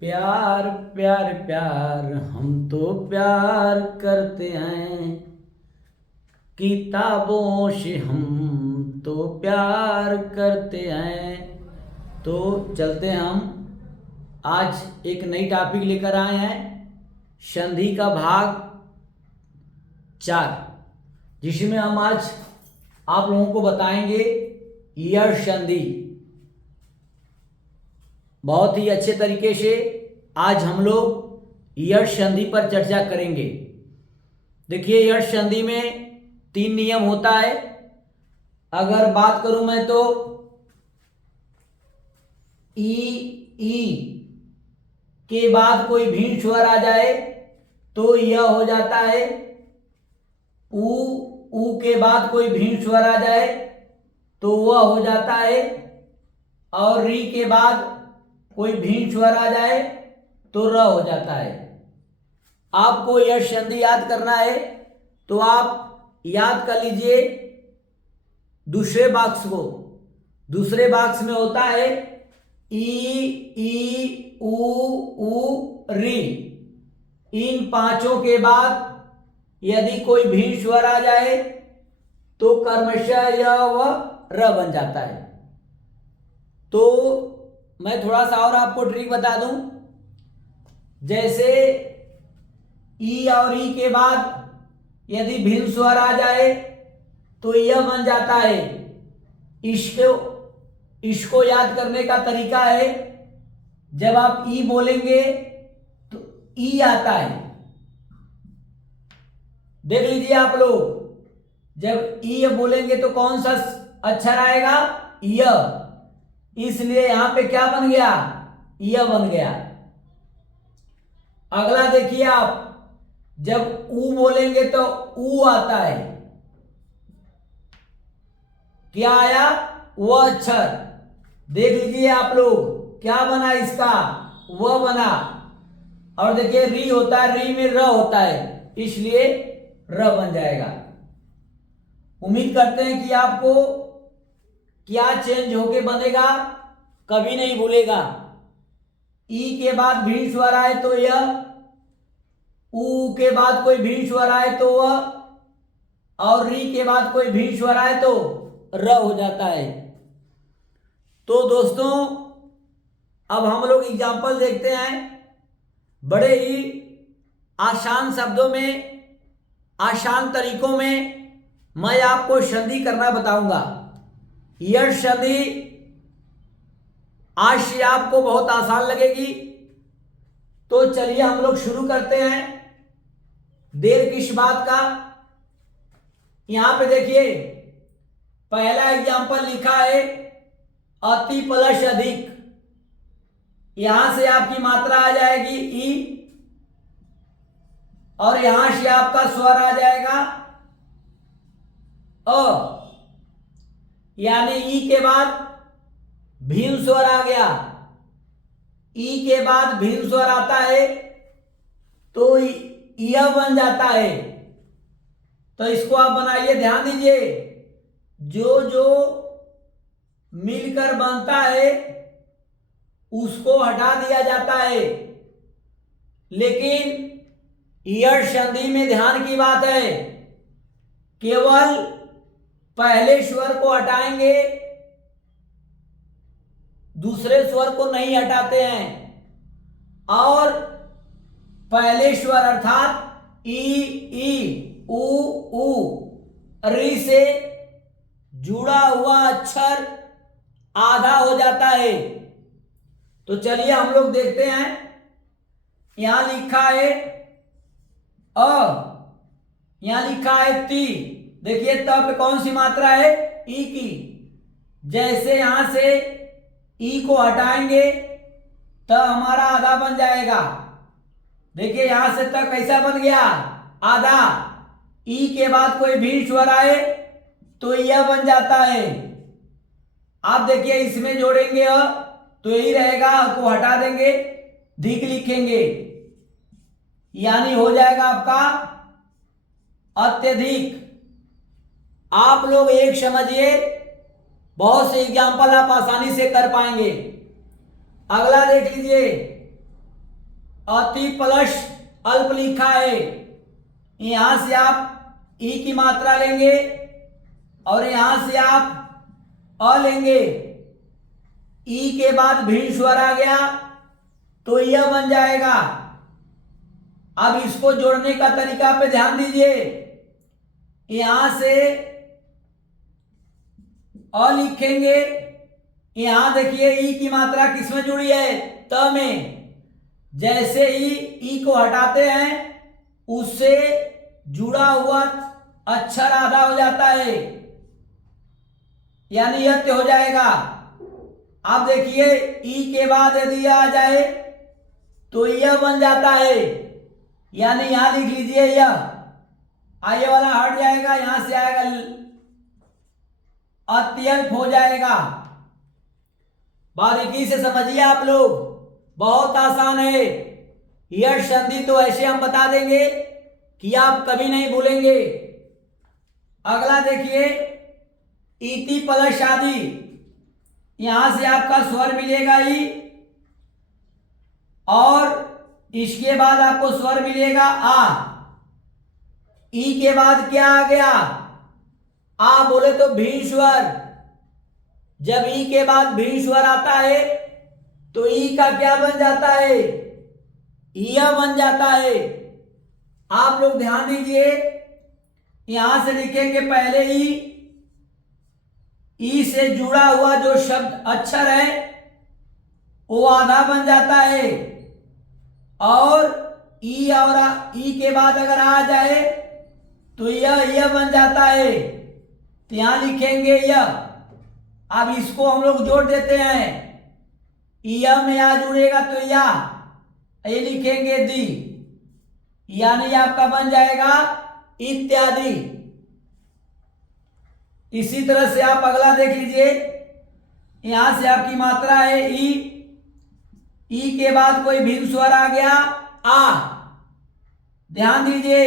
प्यार प्यार प्यार हम तो प्यार करते हैं, किताबों से हम तो प्यार करते हैं। तो चलते हैं, हम आज एक नई टॉपिक लेकर आए हैं, संधि का भाग 4, जिसमें हम आज आप लोगों को बताएंगे यश संधि। बहुत ही अच्छे तरीके से आज हम लोग यश संधि पर चर्चा करेंगे। देखिए, यश संधि में 3 नियम होता है। अगर बात करूं मैं तो ई के बाद कोई भिन्न स्वर आ जाए तो यह हो जाता है। ऊ के बाद कोई भिन्न स्वर आ जाए तो वह हो जाता है। और री के बाद कोई भिन्न स्वर आ जाए तो र हो जाता है। आपको यह संधि याद करना है तो आप याद कर लीजिए दूसरे बॉक्स को। दूसरे बॉक्स में होता है ई ऊ री। इन पांचों के बाद यदि कोई भिन्न स्वर आ जाए तो क्रमशः य व र बन जाता है। तो मैं थोड़ा सा और आपको ट्रिक बता दूं। जैसे ई और ई के बाद यदि भिन्न स्वर आ जाए तो यह बन जाता है। इसको याद करने का तरीका है, जब आप ई बोलेंगे तो ई आता है। देख लीजिए आप लोग, जब ई बोलेंगे तो कौन सा अक्षर आएगा? य। इसलिए यहां पे क्या बन गया? य बन गया। अगला देखिए आप, जब ऊ बोलेंगे तो ऊ आता है। क्या आया? वो अक्षर। देख लीजिए आप लोग, क्या बना इसका? वह बना। और देखिए री होता है, री में र होता है, इसलिए र बन जाएगा। उम्मीद करते हैं कि आपको क्या चेंज होके बनेगा कभी नहीं भूलेगा। ई के बाद भिन्न स्वर आए तो यह, ऊ के बाद कोई भिन्न स्वर आए तो वह, और री के बाद कोई भिन्न स्वर आए तो र हो जाता है। तो दोस्तों, अब हम लोग एग्जाम्पल देखते हैं। बड़े ही आसान शब्दों में, आसान तरीकों में मैं आपको संधि करना बताऊंगा। यह संधि आज से आपको बहुत आसान लगेगी। तो चलिए हम लोग शुरू करते हैं। देर किस बात का। यहां पे देखिए, पहला एग्जाम्पल लिखा है अति प्लस अधिक। यहां से आपकी मात्रा आ जाएगी ई, और यहां से आपका स्वर आ जाएगा अ। यानी ई के बाद भिन्न स्वर आ गया। ई के बाद भिन्न स्वर आता है तो यह बन जाता है। तो इसको आप बनाइए, ध्यान दीजिए। जो जो मिलकर बनता है उसको हटा दिया जाता है। लेकिन यह संधि में ध्यान की बात है, केवल पहले स्वर को हटाएंगे, दूसरे स्वर को नहीं हटाते हैं। और पहले स्वर अर्थात ई ऊ री से जुड़ा हुआ अक्षर आधा हो जाता है। तो चलिए हम लोग देखते हैं। यहां लिखा है अ, यहां लिखा है ती। देखिए तब कौन सी मात्रा है? ई की। जैसे यहां से ई को हटाएंगे तो हमारा आधा बन जाएगा। देखिए यहां से तक कैसा बन गया? आधा। ई के बाद कोई भी स्वर आए तो यह बन जाता है। आप देखिए इसमें जोड़ेंगे अ तो यही रहेगा, को हटा देंगे, धिक लिखेंगे, यानी हो जाएगा आपका अत्यधिक। आप लोग एक समझिए, बहुत से एग्जाम्पल आप आसानी से कर पाएंगे। अगला देख लीजिए, अति प्लस अल्प लिखा है। यहां से आप ई की मात्रा लेंगे और यहां से आप अ लेंगे। ई के बाद भिन्न स्वर आ गया तो यह बन जाएगा। अब इसको जोड़ने का तरीका पे ध्यान दीजिए। यहां से अ लिखेंगे, यहां देखिए ई की मात्रा किसमें जुड़ी है, त में। जैसे ही ई को हटाते हैं उससे जुड़ा हुआ अक्षर आधा हो जाता है, यानी यत्य हो जाएगा। अब देखिए ई के बाद यदि यह आ जाए तो यह बन जाता है, यानी यहां लिख लीजिए यह। आगे वाला हट जाएगा, यहां से आएगा अत्यल्प हो जाएगा। बारीकी से समझिए आप लोग, बहुत आसान है। यह संधि तो ऐसे हम बता देंगे कि आप कभी नहीं भूलेंगे। अगला देखिए इति प्लस आदि। यहां से आपका स्वर मिलेगा ई और इसके बाद आपको स्वर मिलेगा आ। ई के बाद क्या आ गया, आ बोले तो भिन्न स्वर। जब ई के बाद भिन्न स्वर आता है तो ई का क्या बन जाता है, ईया बन जाता है। आप लोग ध्यान दीजिए, यहां से लिखेंगे पहले ई से जुड़ा हुआ जो शब्द अक्षर है वो आधा बन जाता है, और ई के बाद अगर आ जाए तो यह बन जाता है। तो यहां लिखेंगे यह। अब इसको हम लोग जोड़ देते हैं, यह में आ जुड़ेगा तो या, ये लिखेंगे दी, यानी आपका बन जाएगा इत्यादि। इसी तरह से आप अगला देख लीजिए। यहां से आपकी मात्रा है ई के बाद कोई भिन्न स्वर आ गया आ। ध्यान दीजिए,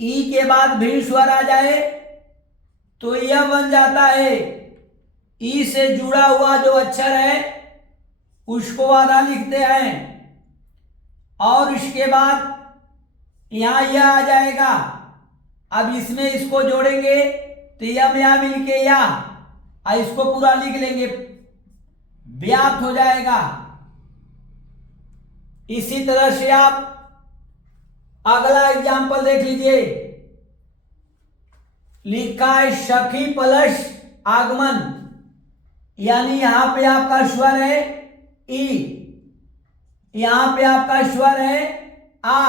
ई के बाद भिन्न स्वर आ जाए तो यह बन जाता है। ई से जुड़ा हुआ जो अक्षर है उसको आधा लिखते हैं, और इसके बाद यहां यह आ जाएगा। अब इसमें इसको जोड़ेंगे तो यह में यहां मिल के या, इसको पूरा लिख लेंगे, व्याप्त हो जाएगा। इसी तरह से आप अगला एग्जाम्पल देख लीजिए। लिखा है सखी प्लस आगमन, यानी यहां पे आपका स्वर है ई, यहां पे आपका स्वर है आ।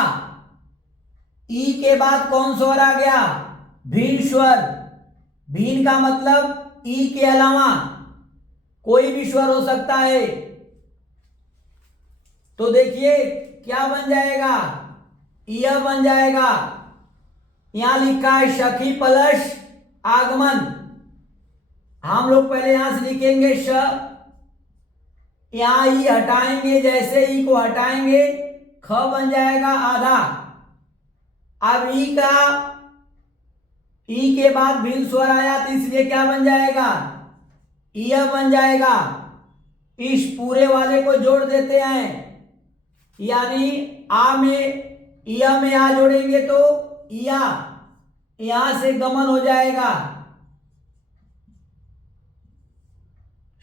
ई के बाद कौन स्वर आ गया, भिन्न स्वर। भिन्न का मतलब ई के अलावा कोई भी स्वर हो सकता है। तो देखिए क्या बन जाएगा, यह बन जाएगा। यहां लिखा है सखी प्लस आगमन। हम लोग पहले यहां से लिखेंगे श, यहां ई हटाएंगे, जैसे ई को हटाएंगे ख बन जाएगा आधा। अब ई के बाद भिन्न स्वर आया तो इसलिए क्या बन जाएगा, यह बन जाएगा। इस पूरे वाले को जोड़ देते हैं, यानी आ में यह में आ जोड़ेंगे तो या, यहां से गमन हो जाएगा,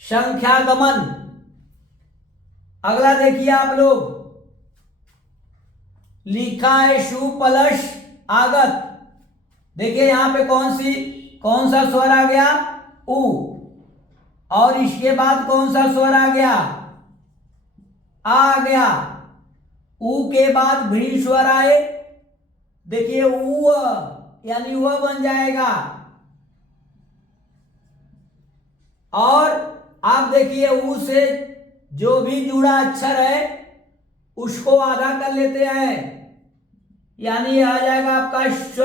संख्या गमन। अगला देखिए आप लोग, लिखा है शु प्लस आगत। देखिए यहां पे कौन सा स्वर आ गया, उ, और इसके बाद कौन सा स्वर आ गया, आ गया। उ के बाद भिन्न स्वर आए, देखिए उ, यानी वह बन जाएगा। और आप देखिए उ से जो भी जुड़ा अक्षर है उसको आधा कर लेते हैं, यानी आ जाएगा आपका स्व।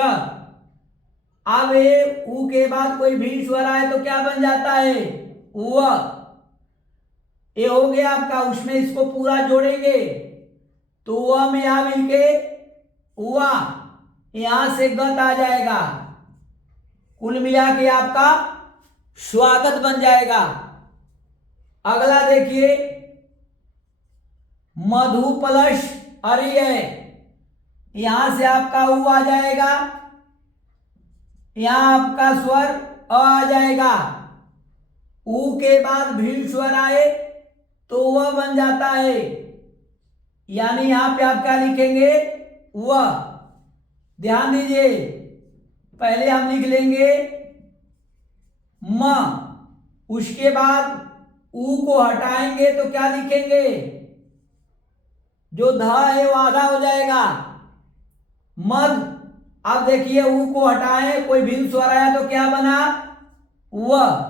अब ये उ के बाद कोई भी स्वर आए तो क्या बन जाता है, व। ये हो गया आपका, उसमें इसको पूरा जोड़ेंगे तो वह में यहां मिलके हुआ, यहां से गत आ जाएगा। कुल मिला के आपका स्वागत बन जाएगा। अगला देखिए मधु प्लस अरि है, यहां से आपका ऊ आ जाएगा, यहां आपका स्वर अ आ जाएगा। ऊ के बाद भीड़ स्वर आए तो वह बन जाता है, यानी यहां पे आप क्या लिखेंगे, वह। ध्यान दीजिए, पहले हम लिख लेंगे म, उसके बाद ऊ को हटाएंगे तो क्या लिखेंगे, जो ध है वो आधा हो जाएगा, मध। अब देखिए ऊ को हटाएं, कोई भिन्न स्वर आया तो क्या बना, वह।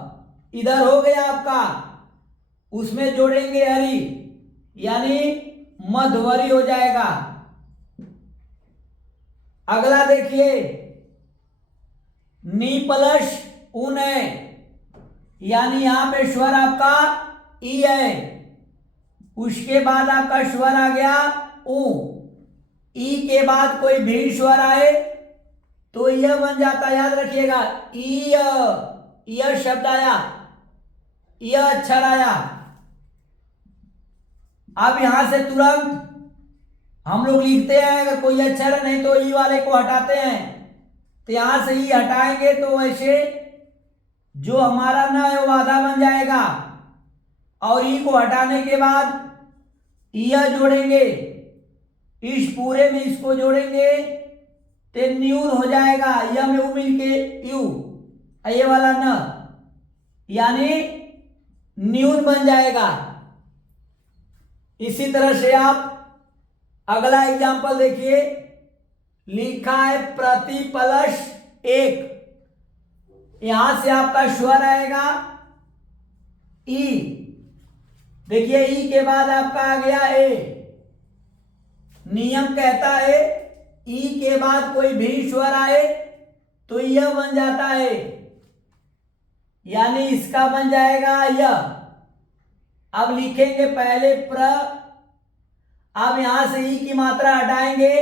इधर हो गया आपका, उसमें जोड़ेंगे हरि, यानी मधवरी हो जाएगा। अगला देखिए, नी प्लस ऊन है, यानी यहां पे स्वर आपका ई है, उसके बाद आपका स्वर आ गया ऊ। ई के बाद कोई भी स्वर आए तो यह बन जाता, याद रखिएगा, यह शब्द आया, यह अक्षर आया। अब यहां से तुरंत हम लोग लिखते हैं, अगर कोई अक्षर है नहीं तो ई वाले को हटाते हैं, तो यहां से ई हटाएंगे तो वैसे जो हमारा न है वो आधा बन जाएगा, और ई को हटाने के बाद यह जोड़ेंगे, इस पूरे में इसको जोड़ेंगे तो न्यून हो जाएगा, यह में ऊ मिलके यू, ये वाला न, यानी न्यून बन जाएगा। इसी तरह से आप अगला एग्जांपल देखिए, लिखा है प्रति प्लस एक, यहां से आपका स्वर आएगा ई। देखिए ई के बाद आपका आ गया ए। नियम कहता है ई के बाद कोई भी स्वर आए तो यह बन जाता है, यानी इसका बन जाएगा यह। अब लिखेंगे पहले प्र, अब यहां से ई की मात्रा हटाएंगे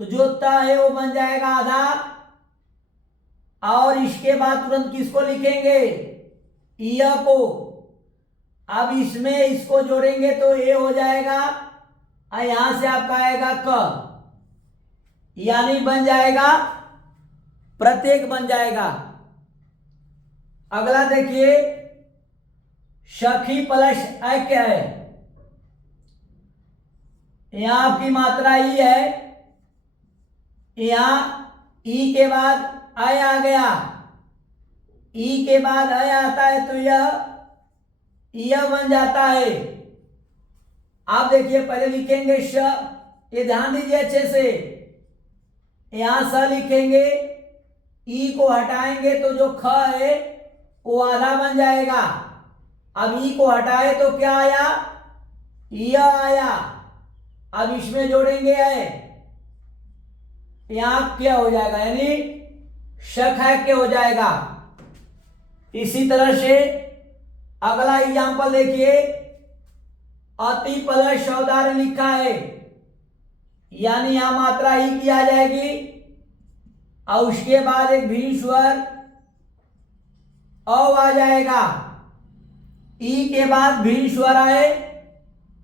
तो जो त है वो बन जाएगा आधा, और इसके बाद तुरंत किसको लिखेंगे, य को। अब इसमें इसको जोड़ेंगे तो ए हो जाएगा, और यहां से आपका आएगा क, यानी बन जाएगा प्रत्येक बन जाएगा। अगला देखिए, सखी प्लस ऐक्य है, यहां आपकी मात्रा ई है, यहां ई के बाद अय आ गया, ई के बाद अय आता है तो यह बन जाता है। आप देखिए पहले लिखेंगे श, ये ध्यान दीजिए अच्छे से, यहां स लिखेंगे, ई को हटाएंगे तो जो ख है वो आधा बन जाएगा। अब ई को हटाए तो क्या आया, यह आया। अब इसमें जोड़ेंगे है, यहां क्या हो जाएगा, यानी शखैक्य हो जाएगा। इसी तरह से अगला एग्जांपल देखिए, अति प्लस सौदार्य लिखा है, यानी यहां मात्रा ई की आ जाएगी, और उसके बाद एक भी स्वर अ आ जाएगा। ई के बाद भी स्वर आए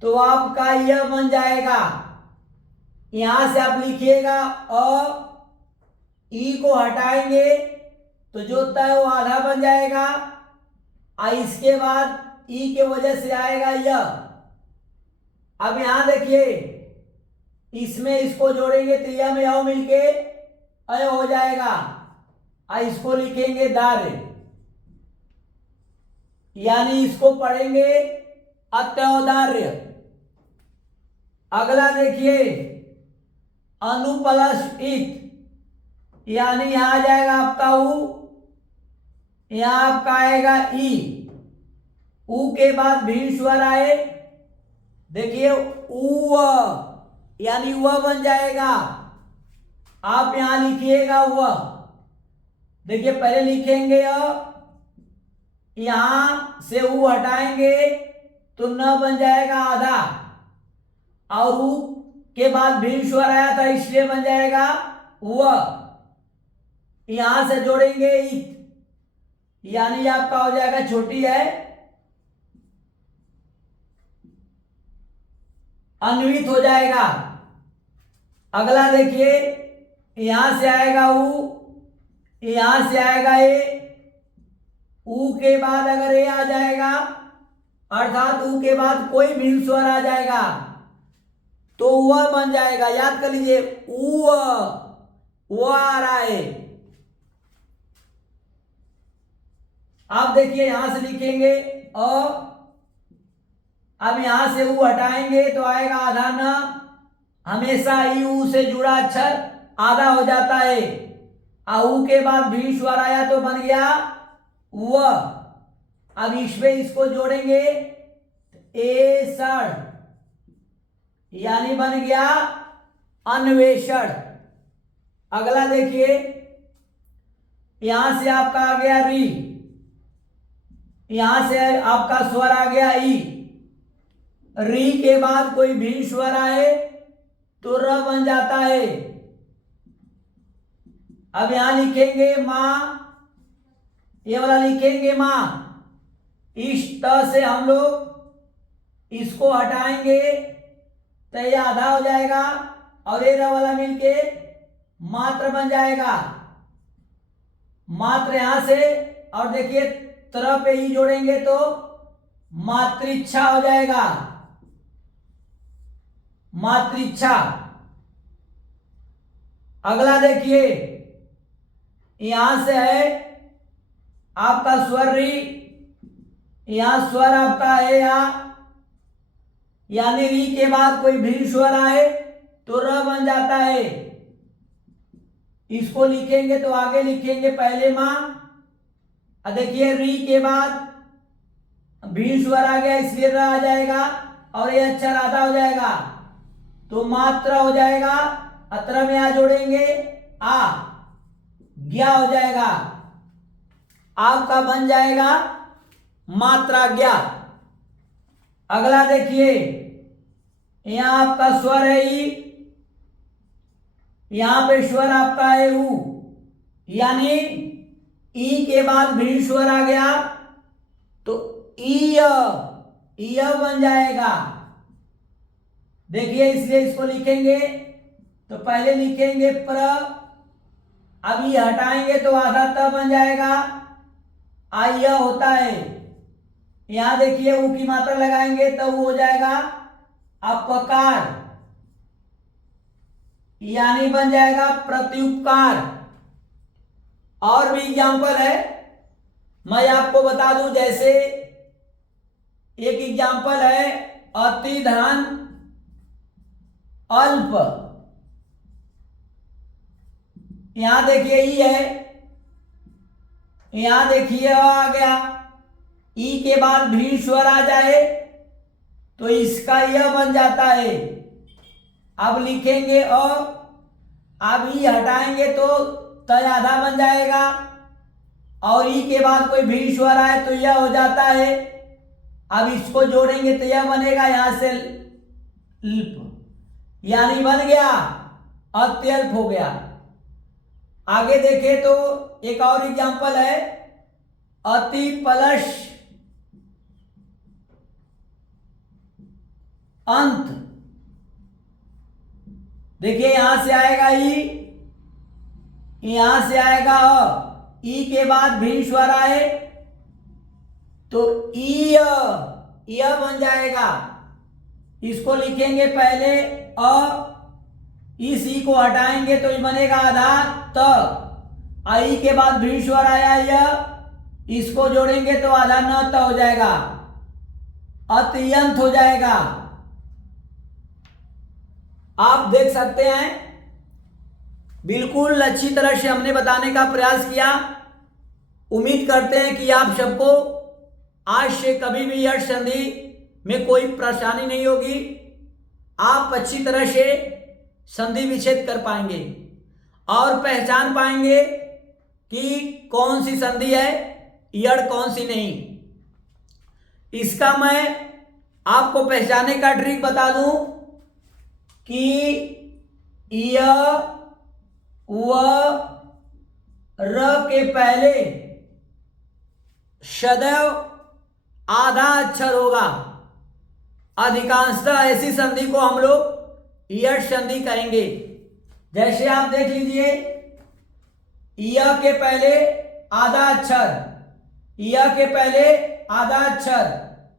तो आपका यह बन जाएगा, यहां से आप लिखिएगा अ, ई को हटाएंगे तो जो तय वो आधा बन जाएगा, और इसके बाद ई के वजह से आएगा यह। अब यहां देखिए, इसमें इसको जोड़ेंगे तो यह में आओ मिलके अय हो जाएगा, और इसको लिखेंगे दार्य, यानी इसको पढ़ेंगे अत्योदार्य। अगला देखिए, अनु प्लस इत, यानी यहां आ जाएगा आपका ऊ, यहां आपका आएगा ई, ऊ के बाद भी स्वर आए, देखिए ऊ, यानी वह बन जाएगा। आप यहां लिखिएगा वह, देखिए पहले लिखेंगे यहां से ऊ हटाएंगे तो न बन जाएगा आधा, और ऊ के बाद भी स्वर आया था इसलिए बन जाएगा वह। यहां से जोड़ेंगे इत, यानी आपका हो जाएगा छोटी है, अन्वित हो जाएगा। अगला देखिए, यहां से आएगा ऊ, यहां से आएगा ए, ऊ के बाद अगर ए आ जाएगा अर्थात ऊ के बाद कोई भी स्वर आ जाएगा तो वह बन जाएगा। याद कर लीजिए, वो आ रहा है। आप देखिए यहां से लिखेंगे अब यहां से ऊ हटाएंगे तो आएगा आधा न। हमेशा ई ऊ से जुड़ा अक्षर आधा हो जाता है। ऊ के बाद भी स्वर आया तो बन गया व। अब इसमें इसको जोड़ेंगे ए सड़, यानी बन गया अन्वेषण। अगला देखिए, यहां से आपका आ गया री, यहां से आपका स्वर आ गया ई। री के बाद कोई भी स्वर आए तो र बन जाता है। अब यहां लिखेंगे मां, ये वाला लिखेंगे मां। इस त से हम लोग इसको हटाएंगे तो ये आधा हो जाएगा और ये र वाला मिलके मात्र बन जाएगा। मात्र यहां से, और देखिए तरह पे ही जोड़ेंगे तो मातृच्छा हो जाएगा, मातृच्छा। अगला देखिए, यहां से है आपका स्वर री, यहां स्वर आपका है यानी री के बाद कोई भी स्वर आए तो र बन जाता है। इसको लिखेंगे तो आगे लिखेंगे पहले मां। देखिए री के बाद भी स्वर आ गया इसलिए र आ जाएगा और ये अक्षर आधा हो जाएगा तो मात्रा हो जाएगा। अत्र में आ जोड़ेंगे आ, ज्ञा हो जाएगा। आपका बन जाएगा मात्रा ज्ञा। अगला देखिए, यहां आपका स्वर है ई, यहां पे स्वर आपका है ऊ, यानी ई के बाद भी स्वर आ गया तो ईय बन जाएगा। देखिए इसलिए इसको लिखेंगे तो पहले लिखेंगे प्र, अभी हटाएंगे तो आधा त बन जाएगा, आय होता है। यहां देखिए ऊ की मात्रा लगाएंगे तो वो हो जाएगा अपकार, यानी बन जाएगा प्रत्युपकार। और भी एग्जाम्पल है, मैं आपको बता दूं, जैसे एक एग्जाम्पल है अति धन अल्प। यहां देखिए ई है, यहां देखिए आ गया, ई के बाद भी स्वर आ जाए तो इसका यह बन जाता है। अब लिखेंगे अब ई हटाएंगे तो त आधा बन जाएगा और ई के बाद कोई भी स्वर आए तो यह हो जाता है। अब इसको जोड़ेंगे तो यह बनेगा, यहां से लिप, यानी बन गया अत्यल्प हो गया। आगे देखें तो एक और एग्जाम्पल है अति पलश अंत। देखिए यहां से आएगा ई, यहां से आएगा अ, ई के बाद भी स्वर आए तो ईय बन जाएगा। इसको लिखेंगे पहले अ, इस ई को हटाएंगे तो ये बनेगा आधा त, आई के बाद भी स्वर आया यह, इसको जोड़ेंगे तो आधा न त हो जाएगा, अत्यंत हो जाएगा। आप देख सकते हैं बिल्कुल अच्छी तरह से हमने बताने का प्रयास किया। उम्मीद करते हैं कि आप सबको आज से कभी भी यह संधि में कोई परेशानी नहीं होगी। आप अच्छी तरह से संधि विच्छेद कर पाएंगे और पहचान पाएंगे कि कौन सी संधि है यड़ कौन सी नहीं। इसका मैं आपको पहचानने का ट्रिक बता दूं कि य व र के पहले सदैव आधा अक्षर होगा। अधिकांशतः ऐसी संधि को हम लोग ईयट संधि कहेंगे। जैसे आप देख लीजिए, य के पहले आधा अक्षर, य के पहले आधा अक्षर,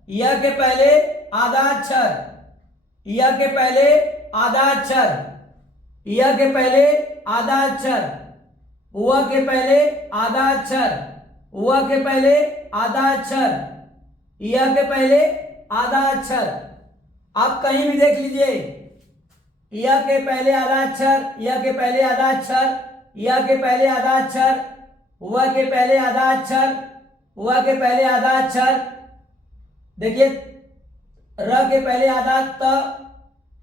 य के पहले आधा अक्षर, य के पहले आधा अक्षर, य के पहले आधा अक्षर, व के पहले आधा अक्षर, व के पहले आधा अक्षर, य के पहले आधा अक्षर। आप कहीं भी देख लीजिए, य के पहले आधा अक्षर, य के पहले आधा अक्षर, य के पहले आधा अक्षर, व के पहले आधा अक्षर, व के पहले आधा अक्षर। देखिए, र के पहले आधा त,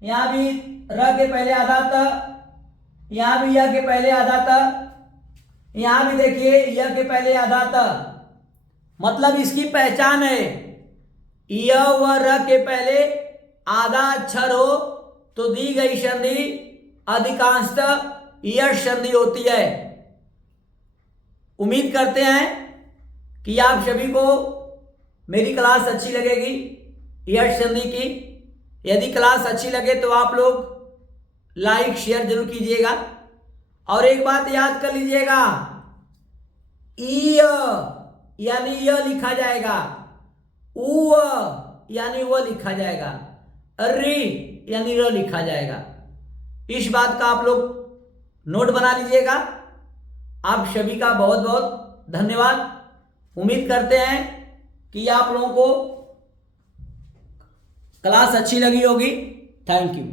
यहाँ भी र के पहले आधा त, यहाँ भी य के पहले आधा त, यहाँ भी देखिए य के पहले आधा त। मतलब इसकी पहचान है, य व र के पहले आधा अक्षर हो तो दी गई संधि अधिकांशतः ईयट संधि होती है। उम्मीद करते हैं कि आप सभी को मेरी क्लास अच्छी लगेगी ईयट संधि की। यदि क्लास अच्छी लगे तो आप लोग लाइक शेयर जरूर कीजिएगा। और एक बात याद कर लीजिएगा, इ यानी य लिखा जाएगा, उ यानी व लिखा जाएगा, रि यानी र लिखा जाएगा। इस बात का आप लोग नोट बना लीजिएगा। आप सभी का बहुत बहुत धन्यवाद। उम्मीद करते हैं कि आप लोगों को क्लास अच्छी लगी होगी। Thank you.